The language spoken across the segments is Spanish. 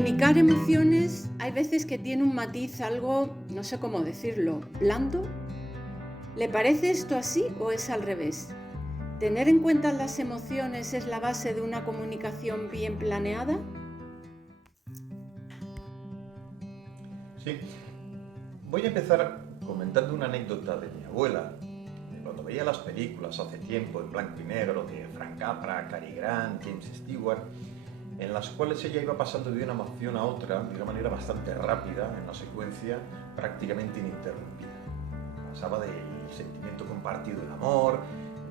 Comunicar emociones hay veces que tiene un matiz algo, no sé cómo decirlo, blando. ¿Le parece esto así o es al revés? ¿Tener en cuenta las emociones es la base de una comunicación bien planeada? Sí, voy a empezar comentando una anécdota de mi abuela. Cuando veía las películas hace tiempo en blanco y negro de Frank Capra, Cary Grant, James Stewart, en las cuales ella iba pasando de una emoción a otra de una manera bastante rápida, en una secuencia prácticamente ininterrumpida. Pasaba del sentimiento compartido del amor,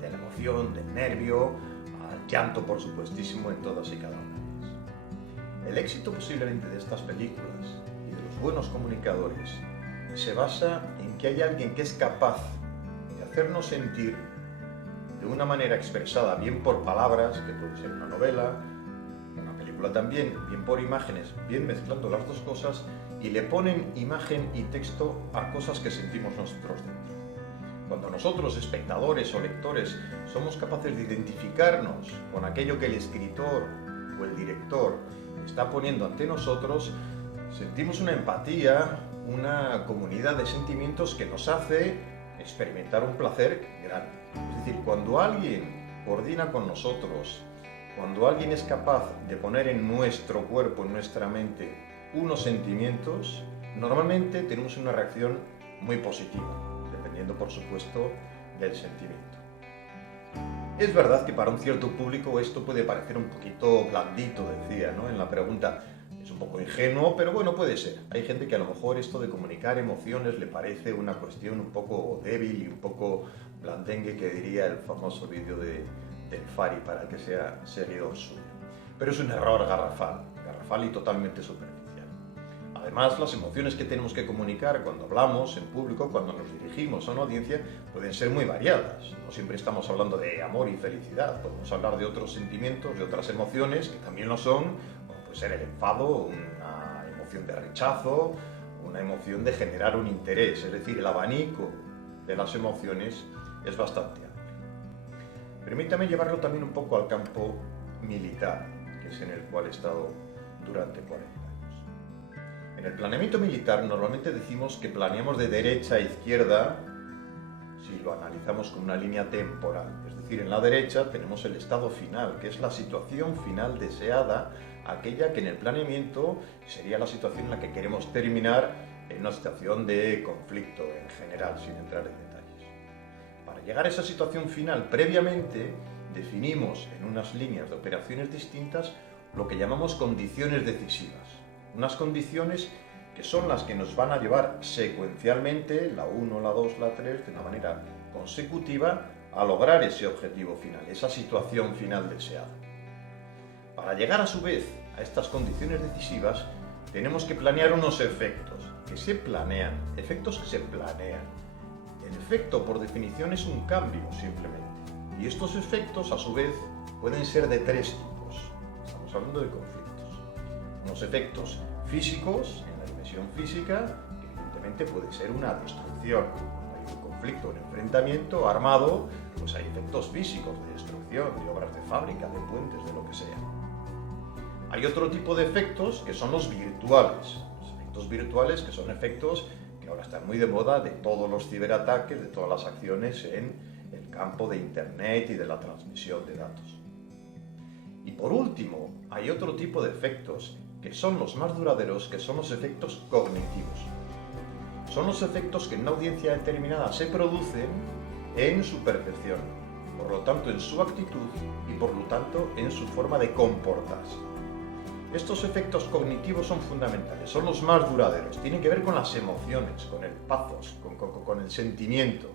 de la emoción, del nervio, al llanto, por supuestísimo, en todas y cada una de ellas. El éxito posiblemente de estas películas y de los buenos comunicadores se basa en que hay alguien que es capaz de hacernos sentir de una manera expresada, bien por palabras, que puede ser una novela, una película también, bien por imágenes, bien mezclando las dos cosas, y le ponen imagen y texto a cosas que sentimos nosotros dentro. Cuando nosotros, espectadores o lectores, somos capaces de identificarnos con aquello que el escritor o el director está poniendo ante nosotros, sentimos una empatía, una comunidad de sentimientos que nos hace experimentar un placer grande. Es decir, cuando alguien coordina con nosotros, cuando alguien es capaz de poner en nuestro cuerpo, en nuestra mente, unos sentimientos, normalmente tenemos una reacción muy positiva, dependiendo, por supuesto, del sentimiento. Es verdad que para un cierto público esto puede parecer un poquito blandito, decía, ¿no? En la pregunta. Es un poco ingenuo, pero bueno, puede ser. Hay gente que a lo mejor esto de comunicar emociones le parece una cuestión un poco débil y un poco blandengue, que diría el famoso vídeo del Fari, para que sea seguidor suyo. Pero es un error garrafal y totalmente superficial. Además, las emociones que tenemos que comunicar cuando hablamos en público, cuando nos dirigimos a una audiencia, pueden ser muy variadas. No siempre estamos hablando de amor y felicidad, podemos hablar de otros sentimientos, de otras emociones que también lo son, como puede ser el enfado, una emoción de rechazo, una emoción de generar un interés. Es decir, el abanico de las emociones es bastante amplio. Permítame llevarlo también un poco al campo militar, que es en el cual he estado durante 40 años. En el planeamiento militar normalmente decimos que planeamos de derecha a izquierda si lo analizamos con una línea temporal. Es decir, en la derecha tenemos el estado final, que es la situación final deseada, aquella que en el planeamiento sería la situación en la que queremos terminar en una situación de conflicto en general, sin entrar en detalles. Para llegar a esa situación final, previamente definimos en unas líneas de operaciones distintas lo que llamamos condiciones decisivas. Unas condiciones que son las que nos van a llevar secuencialmente, la 1, la 2, la 3, de una manera consecutiva, a lograr ese objetivo final, esa situación final deseada. Para llegar a su vez a estas condiciones decisivas, tenemos que planear unos efectos que se planean, efectos que se planean. El efecto, por definición, es un cambio, simplemente. Y estos efectos, a su vez, pueden ser de tres tipos. Estamos hablando de conflictos. Unos efectos físicos, en la dimensión física, que evidentemente puede ser una destrucción. Cuando hay un conflicto, un enfrentamiento armado, pues hay efectos físicos de destrucción, de obras de fábrica, de puentes, de lo que sea. Hay otro tipo de efectos que son los virtuales. Los efectos virtuales, que son efectos que ahora están muy de moda, de todos los ciberataques, de todas las acciones en el campo de Internet y de la transmisión de datos. Y por último, hay otro tipo de efectos que son los más duraderos, que son los efectos cognitivos. Son los efectos que en una audiencia determinada se producen en su percepción, por lo tanto en su actitud y por lo tanto en su forma de comportarse. Estos efectos cognitivos son fundamentales, son los más duraderos, tienen que ver con las emociones, con el pathos, con el sentimiento,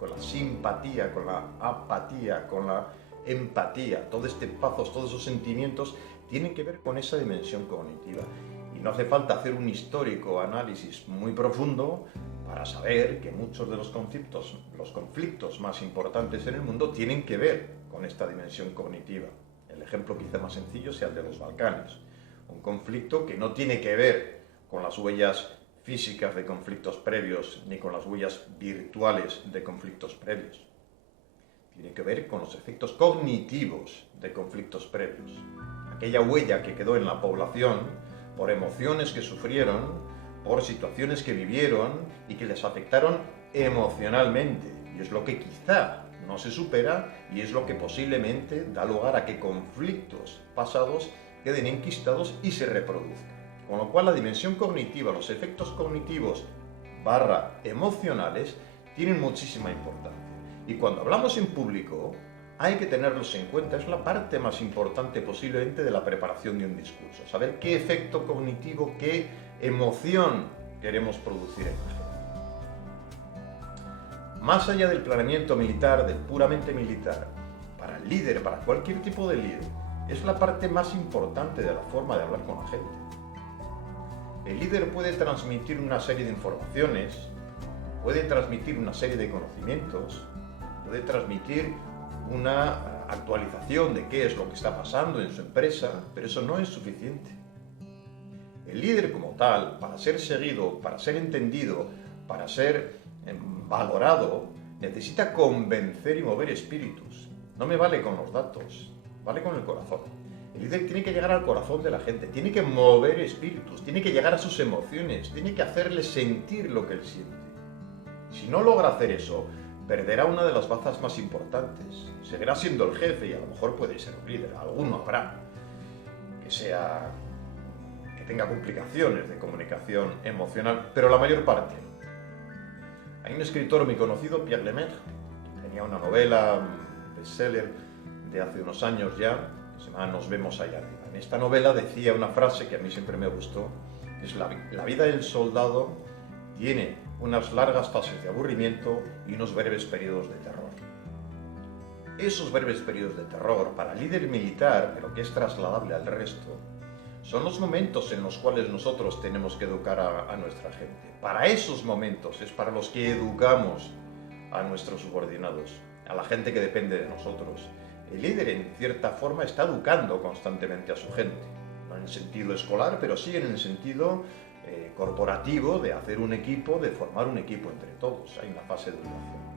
con la simpatía, con la apatía, con la empatía. Todo este pathos, todos esos sentimientos tienen que ver con esa dimensión cognitiva. Y no hace falta hacer un histórico análisis muy profundo para saber que muchos de los conflictos más importantes en el mundo tienen que ver con esta dimensión cognitiva. El ejemplo quizá más sencillo sea el de los Balcanes. Un conflicto que no tiene que ver con las huellas físicas de conflictos previos ni con las huellas virtuales de conflictos previos. Tiene que ver con los efectos cognitivos de conflictos previos. Aquella huella que quedó en la población por emociones que sufrieron, por situaciones que vivieron y que les afectaron emocionalmente. Y es lo que quizá no se supera y es lo que posiblemente da lugar a que conflictos pasados queden enquistados y se reproduzcan. Con lo cual la dimensión cognitiva, los efectos cognitivos / emocionales tienen muchísima importancia. Y cuando hablamos en público hay que tenerlos en cuenta, es la parte más importante posiblemente de la preparación de un discurso. Saber qué efecto cognitivo, qué emoción queremos producir en la gente. Más allá del planeamiento militar, del puramente militar, para el líder, para cualquier tipo de líder, es la parte más importante de la forma de hablar con la gente. El líder puede transmitir una serie de informaciones, puede transmitir una serie de conocimientos, puede transmitir una actualización de qué es lo que está pasando en su empresa, pero eso no es suficiente. El líder como tal, para ser seguido, para ser entendido, para ser valorado, necesita convencer y mover espíritus. No me vale con los datos, vale con el corazón. El líder tiene que llegar al corazón de la gente, tiene que mover espíritus, tiene que llegar a sus emociones, tiene que hacerles sentir lo que él siente. Si no logra hacer eso, perderá una de las bazas más importantes. Seguirá siendo el jefe y a lo mejor puede ser un líder, alguno habrá que tenga complicaciones de comunicación emocional, pero la mayor parte no. Hay un escritor muy conocido, Pierre Lemaitre, que tenía una novela, un bestseller de hace unos años ya, que se llama Nos vemos allá arriba. En esta novela decía una frase que a mí siempre me gustó, que es la vida del soldado tiene unas largas fases de aburrimiento y unos breves periodos de terror. Esos breves periodos de terror, para el líder militar, pero que es trasladable al resto, son los momentos en los cuales nosotros tenemos que educar a nuestra gente. Para esos momentos es para los que educamos a nuestros subordinados, a la gente que depende de nosotros. El líder, en cierta forma, está educando constantemente a su gente, no en el sentido escolar, pero sí en el sentido corporativo, de hacer un equipo, de formar un equipo entre todos. Hay una fase de educación.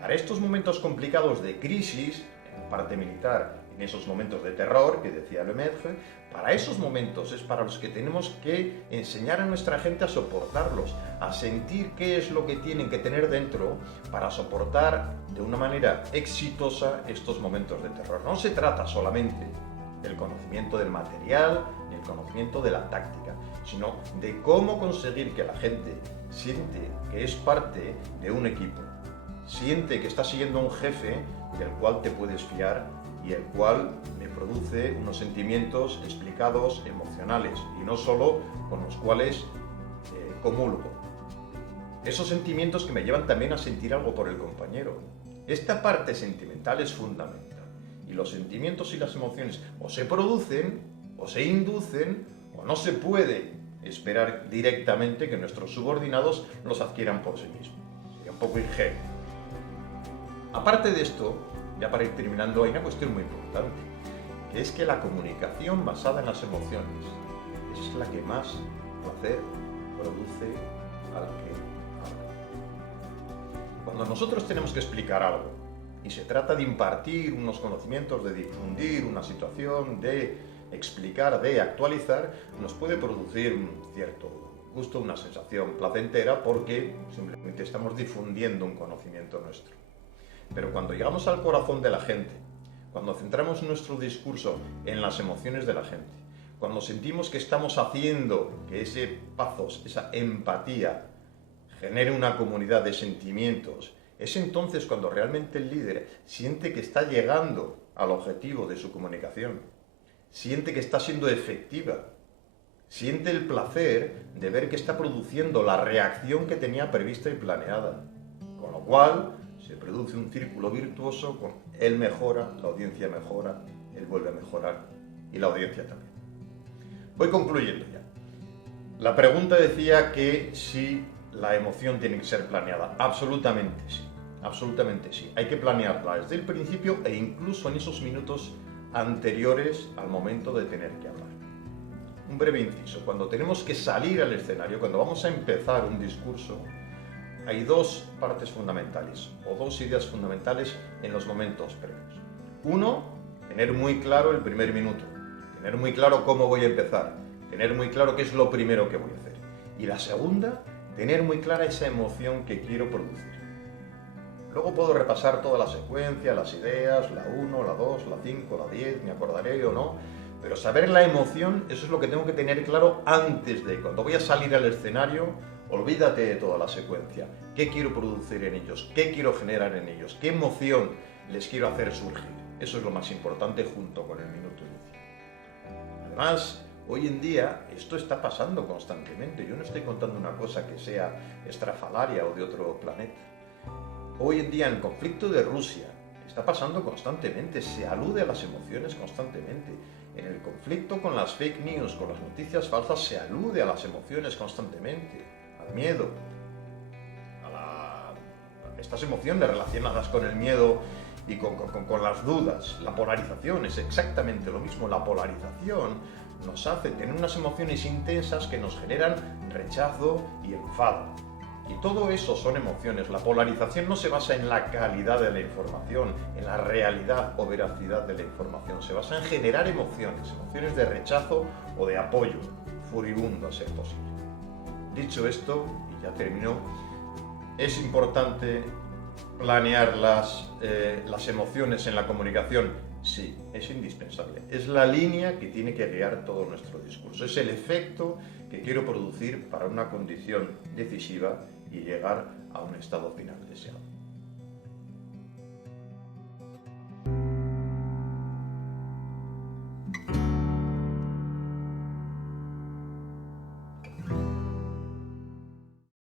Para estos momentos complicados de crisis, en la parte militar, en esos momentos de terror que decía Lemaitre, para esos momentos es para los que tenemos que enseñar a nuestra gente a soportarlos, a sentir qué es lo que tienen que tener dentro para soportar de una manera exitosa estos momentos de terror. No se trata solamente del conocimiento del material ni el conocimiento de la táctica, sino de cómo conseguir que la gente siente que es parte de un equipo, siente que está siguiendo a un jefe del cual te puedes fiar y el cual le produce unos sentimientos explicados, emocionales, y no solo con los cuales comulgo. Esos sentimientos que me llevan también a sentir algo por el compañero. Esta parte sentimental es fundamental. Y los sentimientos y las emociones o se producen, o se inducen, o no se puede esperar directamente que nuestros subordinados los adquieran por sí mismos. Sería un poco ingenuo. Aparte de esto, ya para ir terminando, hay una cuestión muy importante, que es que la comunicación basada en las emociones es la que más placer produce al que habla. Cuando nosotros tenemos que explicar algo y se trata de impartir unos conocimientos, de difundir una situación, de explicar, de actualizar, nos puede producir un cierto gusto, una sensación placentera, porque simplemente estamos difundiendo un conocimiento nuestro. Pero cuando llegamos al corazón de la gente, cuando centramos nuestro discurso en las emociones de la gente, cuando sentimos que estamos haciendo que ese pathos, esa empatía, genere una comunidad de sentimientos, es entonces cuando realmente el líder siente que está llegando al objetivo de su comunicación, siente que está siendo efectiva, siente el placer de ver que está produciendo la reacción que tenía prevista y planeada, con lo cual se produce un círculo virtuoso, con él mejora, la audiencia mejora, él vuelve a mejorar y la audiencia también. Voy concluyendo ya. La pregunta decía que si la emoción tiene que ser planeada. Absolutamente sí, absolutamente sí. Hay que planearla desde el principio e incluso en esos minutos anteriores al momento de tener que hablar. Un breve inciso. Cuando tenemos que salir al escenario, cuando vamos a empezar un discurso, hay dos partes fundamentales o dos ideas fundamentales en los momentos previos. Uno, tener muy claro el primer minuto, tener muy claro cómo voy a empezar, tener muy claro qué es lo primero que voy a hacer. Y la segunda, tener muy clara esa emoción que quiero producir. Luego puedo repasar toda la secuencia, las ideas, la 1, la 2, la 5, la 10, me acordaré o no, pero saber la emoción, eso es lo que tengo que tener claro antes de, cuando voy a salir al escenario, olvídate de toda la secuencia. ¿Qué quiero producir en ellos? ¿Qué quiero generar en ellos? ¿Qué emoción les quiero hacer surgir? Eso es lo más importante junto con el minuto inicial. Además, hoy en día esto está pasando constantemente. Yo no estoy contando una cosa que sea estrafalaria o de otro planeta. Hoy en día en el conflicto de Rusia está pasando constantemente, se alude a las emociones constantemente. En el conflicto con las fake news, con las noticias falsas, se alude a las emociones constantemente, al miedo, a estas emociones relacionadas con el miedo y con las dudas. La polarización es exactamente lo mismo. La polarización nos hace tener unas emociones intensas que nos generan rechazo y enfado. Y todo eso son emociones. La polarización no se basa en la calidad de la información, en la realidad o veracidad de la información. Se basa en generar emociones, emociones de rechazo o de apoyo, furibundo a ser posible. Dicho esto, y ya terminó, es importante planear las emociones en la comunicación. Sí, es indispensable. Es la línea que tiene que guiar todo nuestro discurso. Es el efecto que quiero producir para una condición decisiva y llegar a un estado final deseado.